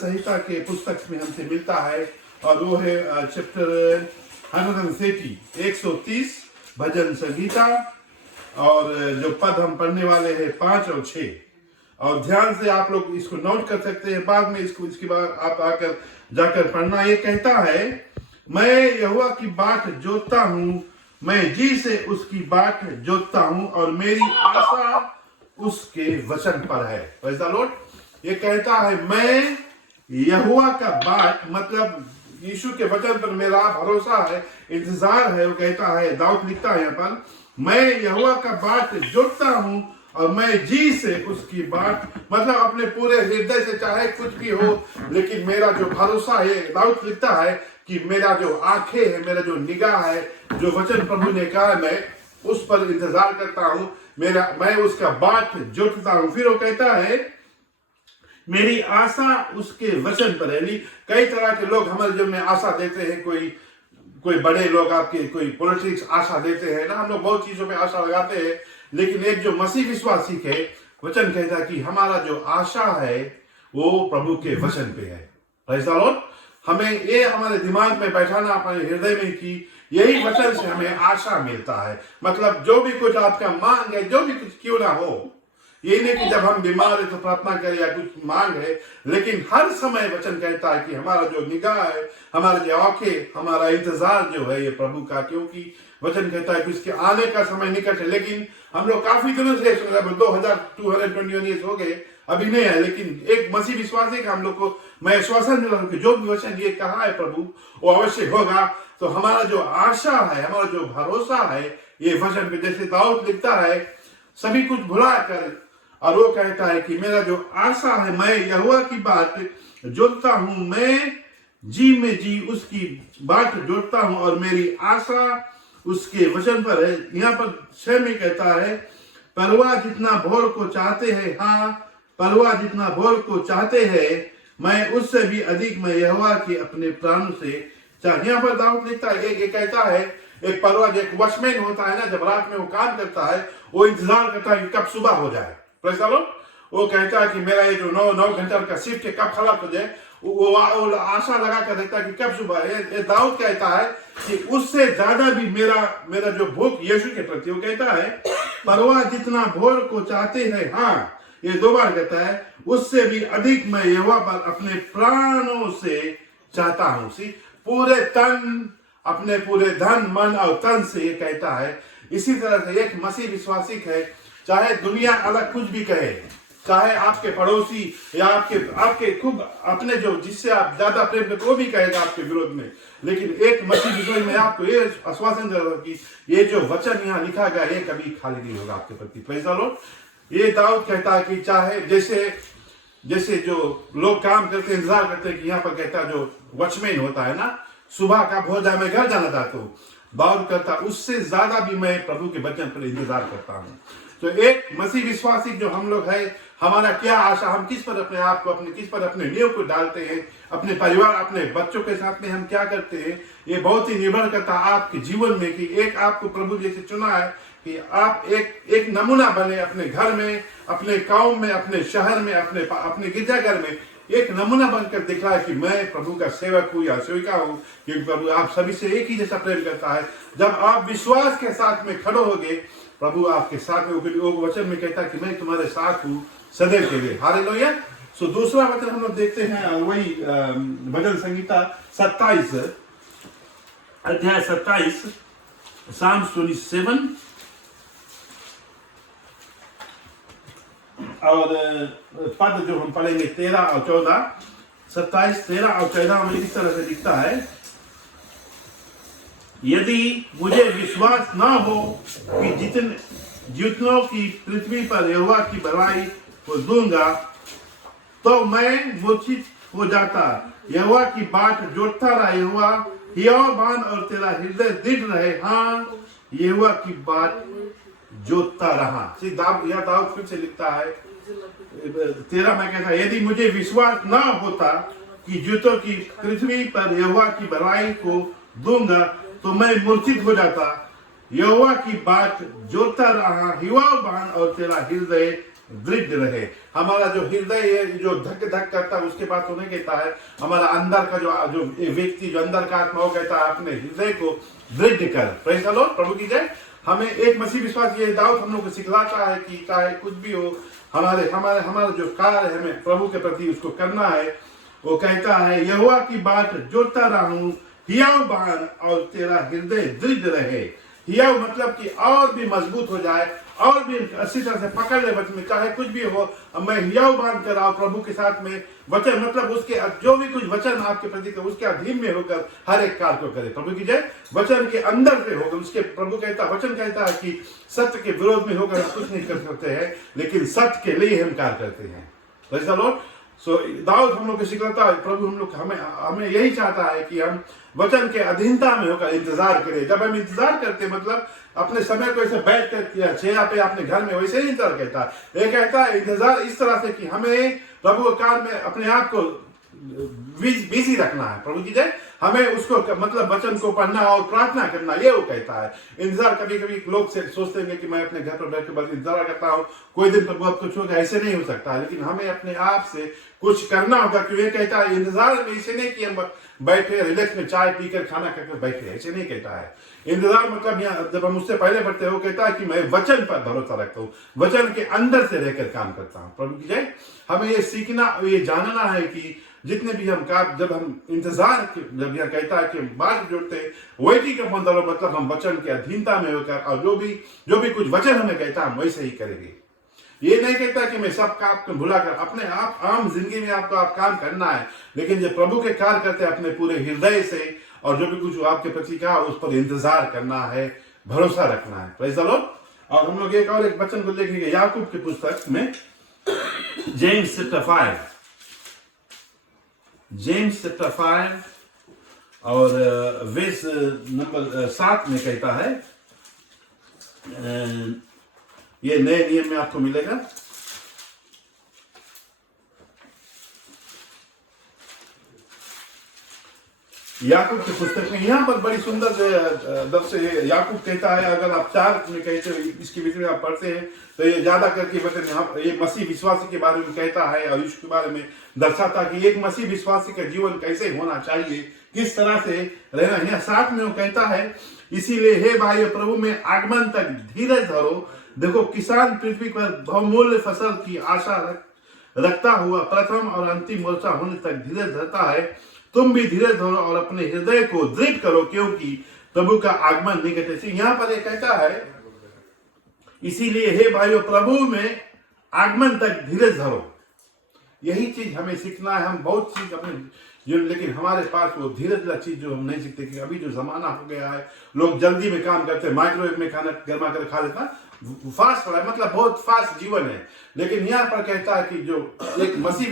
संहिता के पुस्तक में हमसे मिलता है और वो है चैप्टर 130 भजन संहिता। और जो पद हम पढ़ने वाले हैं 5 और 6, और ध्यान से आप लोग इसको नोट कर सकते हैं, बाद में इसके बाद आप आकर जाकर पढ़ना। ये कहता है, मैं यहोवा की बाट जोतता हूँ, मैं जी से उसकी बाट जोतता हूँ और मेरी आशा उसके वचन पर है। Praise the Lord. ये कहता है मैं यहोवा का बाट, मतलब यीशु के वचन पर मेरा भरोसा है, इंतजार है। वो कहता है, दाऊद लिखता है यहाँ पर, मैं यहोवा का बाट जोतता हूँ और मैं जी से उसकी बाट, मतलब अपने पूरे हृदय से, चाहे कुछ भी हो, लेकिन मेरा जो भरोसा है, दाऊद लिखता है कि मेरा जो आंखें है, मेरा जो निगाह है, जो वचन प्रभु ने कहा, मैं उस पर इंतजार करता हूं, मैं उसका बाट जोतता हूं। फिर वो कहता है मेरी आशा उसके वचन पर है। कई तरह के लोग हमारे जीवन में आशा देते हैं, कोई बड़े लोग आपके कोई पॉलिटिक्स आशा देते हैं ना, हम लोग बहुत चीजों पे आशा लगाते हैं, लेकिन एक जो मसीह विश्वासी के वचन कहता है कि हमारा जो आशा है वो प्रभु के वचन पे है। Praise the Lord. हमें ये हमारे दिमाग में बैठाना, अपने हृदय में, कि यही वचन से हमें आशा मिलता है। मतलब जो भी कुछ आपका मांग है, जो भी कुछ क्यों ना हो, ये नहीं कि जब हम बीमार है तो प्रार्थना करें या कुछ मांग है, लेकिन हर समय वचन कहता है कि हमारा जो निगाह है, हमारा जो आंखें, हमारा इंतजार जो है ये प्रभु का, क्योंकि वचन कहता है कि उसके आने का समय निकट है। लेकिन हम लोग काफी दिनों से 2221 ईयर्स हो गए, अभी नहीं है, लेकिन एक मसीह विश्वासी का हम लोग को मैं आश्वासन मिला कि जो भी वचन ये कहा है प्रभु वो अवश्य होगा। तो हमारा जो आशा है, हमारा जो भरोसा है ये वचन पे, जैसे दाऊद लिखता है, सभी कुछ भुला कर, और वो कहता है कि मेरा जो आशा है, मैं यहोवा की बाट जोतता हूं, मैं जी में जी उसकी बाट जोतता हूं और मेरी आशा उसके वचन पर है। यहाँ पर 6 में कहता है, परवा जितना भोर को चाहते हैं, हाँ परवा जितना भोर को चाहते हैं, मैं उससे भी अधिक मैं यहोवा के अपने प्राणों से चाह। यहाँ पर दाऊद लिखता है, एक कहता है, एक परवा, जो एक वॉचमैन होता है ना, जब रात में वो काम करता है, वो इंतजार करता है कि कब सुबह हो जाए। Praise the Lord. वो कहता है कि मेरा ये जो 9 घंटा का शिफ्ट है कब खत्म हो जाए, वो आशा लगा कर देखता है कि कब सुबह है। ये दाऊद कहता है कि उससे ज्यादा भी मेरा जो भूख यीशु के प्रति, वो कहता है परवा जितना भोर को चाहते हैं, हाँ ये 2 बार कहता है, उससे भी अधिक मैं यहोवा पर अपने प्राणों से चाहता हूं। पूरे तन, अपने पूरे धन, मन और तन से ये कहता है। इसी तरह से एक मसीह विश्वासी है, चाहे दुनिया अलग कुछ भी कहे, चाहे आपके पड़ोसी या आपके खूब अपने जो जिससे आप ज्यादा प्रेम करते वो भी कहेगा आपके विरोध में, लेकिन एक मसीह विश्वासी में आपको ये आश्वासन दे रहा हूं कि ये जो वचन यहाँ लिखा गया ये कभी खाली नहीं होगा आपके प्रति। Praise the Lord. ये दाऊद कहता है कि चाहे जैसे जो लोग काम करते इंतजार करते हैं, कि यहाँ पर कहता है जो वॉचमैन होता है ना, सुबह का बहुत ज्यादा मैं घर जाना चाहता हूँ, दाऊद करता उससे ज्यादा भी मैं प्रभु के वचन पर इंतजार करता हूँ। तो एक मसीह विश्वासी जो हम लोग है, हमारा क्या आशा, हम किस पर अपने आप को, किस पर अपने नींव को डालते हैं, अपने परिवार, अपने बच्चों के साथ में हम क्या करते हैं, ये बहुत ही निर्भर करता है आपके जीवन में, कि एक आपको प्रभु जैसे चुना है कि आप एक नमूना बने अपने घर में, अपने गांव में, अपने शहर में, अपने गिरजाघर में एक नमूना बनकर दिख रहा है कि मैं प्रभु का सेवक हूँ या सेविका हूँ, क्योंकि प्रभु आप सभी से एक ही जैसा प्रेम करता है। जब आप विश्वास के साथ में खड़े होगे, प्रभु आपके साथ में, वो वचन में कहता है कि मैं तुम्हारे साथ हूँ सदैव के लिए। हालेलुया। सो दूसरा वचन हम लोग देखते हैं, वही भजन संहिता 27 अध्याय 27 Psalms 27 और पद जो हम पढ़ेंगे 13 और 14, 27, 13 और 14 में इस तरह से लिखता है, यदि मुझे विश्वास न हो कि जितनों की पृथ्वी पर यहोवा की भलाई को दूंगा, तो मैं मूर्छित हो जाता। यहोवा की बाट जोतता रहा, यहोवा हियाव बान और तेरा हृदय दृढ़ रहे, हाँ यहोवा की बाट जोतता रहा। दाऊद फिर से लिखता है 13 में कहता है, यदि मुझे विश्वास न होता कि जितनों की पृथ्वी पर यहोवा की भलाई को दूंगा, तो मैं मूर्छित हो जाता। यहोवा की बात जोतता रहा, हियाव बान और तेरा हृदय दृढ़ रहे। हमारा जो हृदय है जो धक धक करता है उसके बाद तो नहीं कहता है, हमारा अंदर का जो व्यक्ति जो अंदर का आत्मा वो कहता है अपने हृदय को दृढ़ कर। प्रेज़ द लॉर्ड, प्रभु की जय। हमें एक मसीह विश्वास ये दाऊद हम लोग को सिखलाता है कि चाहे कुछ भी हो, हमारा जो कार्य है हमें प्रभु के प्रति उसको करना है। वो कहता है यहोवा की बात जोड़ता रहूं, हियाव बान और तेरा हृदय दृढ़ रहे। हियाव मतलब कि और भी मजबूत हो जाए, और भी अच्छी तरह से पकड़ ले वचन में, चाहे कुछ भी हो मैं हियाव बांध कर आओ प्रभु के साथ में। वचन मतलब उसके जो भी कुछ वचन आपके प्रति उसके अधीन में होकर हर एक कार्य को करे। प्रभु की जय। वचन के अंदर से होकर उसके प्रभु कहता वचन कहता है कि सत्य के विरोध में होकर हम कुछ नहीं कर सकते हैं, लेकिन सत्य के लिए हम कार्य करते हैं। Praise the Lord. So Dawood हम लोग को सिखाता है, प्रभु हम लोग हमें यही चाहता है कि हम वचन के अधीनता में होकर इंतजार करें। जब हम इंतजार करते मतलब अपने समय को ऐसे बैठ कर चेहरा पे अपने घर में वैसे ही इंतजार कहता है। ये कहता है इंतजार इस तरह से कि हमें प्रभु के कार्य में अपने आप को बिजी रखना है। प्रभु की जय। हमें उसको मतलब वचन को पढ़ना और प्रार्थना करना, ये वो कहता है। इंतजार कभी कभी लोग से सोचते हैं कि मैं अपने घर पर बैठ के बस इंतजार करता हूँ, कोई दिन प्रभु कुछ होगा, ऐसे नहीं हो सकता है। लेकिन हमें अपने आप से कुछ करना होगा। क्यों ये कहता है इंतजार में इसे नहीं कि हम बैठे रिलैक्स में चाय पीकर खाना खाकर बैठे, ऐसे नहीं कहता है। इंतजार मतलब यहाँ जब हम उससे पहले पढ़ते हैं वो कहता है कि मैं वचन पर भरोसा रखता हूँ, वचन के अंदर से रहकर काम करता हूँ। प्रभु की जय। हमें ये सीखना, ये जानना है कि जितने भी हम काम जब हम इंतजार जब यह कहता है कि हम बात जोड़ते हैं वेटिंग अपॉन द लॉर्ड मतलब हम वचन के अधीनता में होकर और जो भी कुछ वचन हमें कहता है हम वैसे ही करेंगे। ये नहीं कहता कि मैं सब काम को भुलाकर अपने आप आम जिंदगी में आपको आप काम करना है, लेकिन जब प्रभु के कार्य करते हैं अपने पूरे हृदय से और जो भी कुछ आपके प्रति कहा उस पर इंतजार करना है, भरोसा रखना है। Praise the Lord. और हम लोग एक और एक वचन को देखेंगे याकूब की पुस्तक में, जेम्स चैप्टर 5 और वर्स नंबर 7 में कहता है, ये नए नियम में आपको मिलेगा। याकूब की पुस्तक में यहाँ पर बड़ी सुंदर दर से याकूब कहता है, अगर आप 4 में कहते हैं इसके विषय में आप पढ़ते हैं तो ये ज्यादा करके वचन यहाँ ये मसीह विश्वासी के बारे में कहता है और यीशु के बारे में दर्शाता कि एक मसीह विश्वासी का जीवन कैसे होना चाहिए, किस तरह से रहना। यहाँ 7 में वो कहता है, इसीलिए हे भाई प्रभु में आगमन तक धीरज धरो। देखो किसान पृथ्वी पर बहुमूल्य फसल की आशा रखता हुआ प्रथम और अंतिम वर्षा होने तक धीरज धरता है। तुम भी धीरज धरो और अपने हृदय को दृढ़ करो क्योंकि प्रभु का आगमन निकट है। यहाँ पर एक कहता है, इसीलिए हे भाइयों प्रभु में आगमन तक धीरज धरो। यही चीज हमें सीखना है। हम बहुत चीज अपने लेकिन हमारे पास वो धीरज वाला चीज जो हम नहीं सीखते, कि अभी जो जमाना हो गया है लोग जल्दी में काम करते हैं, माइक्रोवेव में खाना गर्मा कर खा लेता, फास्ट मतलब बहुत फास्ट जीवन है। लेकिन यहाँ पर कहता है कि जो एक मसीह